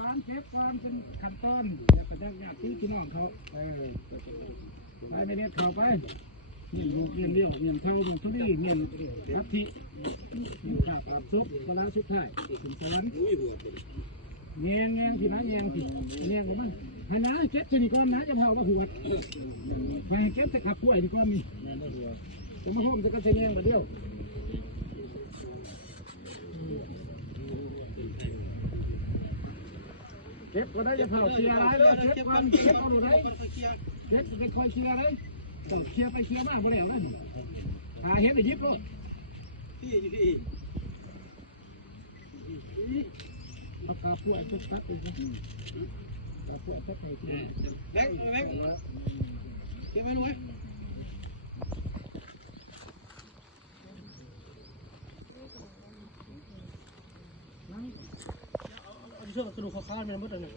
บ้านเก็บความเป็นขั้นตอนแล้วก็ดักยากที่พี่น้องเขาไปในนี้เข้าไปนี่ลูกเงี้ยเดียวเงี้ยเข้าตรงทุเรียนเงี้ยลัทธิเงี้ยข้าวปลาซุปปลาสุดท้ายถึงสวรรค์เงี้ยที่ไหนเงี้ยที่เงี้ยก็มันหาน้าเก็บชนิดก้อนน้าจะเผาก็คือว่าไปเก็บจะขับกล้วยที่ก้อนมีผมมาห้องจะก็จะเงี้ยมาเดียวเก็บก็ได้จะเผาเชียร์อะไรเก็บความเก็บเอาหนูได้เก็บจะคอยเชียร์อะไรต้องเชียร์ไปเชียร์มากบ่แล้วนั่นเห็นไอ้ยิบเลยเอาปลาป่วยตัดไปสิปลาป่วยตัดไปสิแบงเก็บไว้หน่อยช่วงกระดูกข้าวมันหมดเลย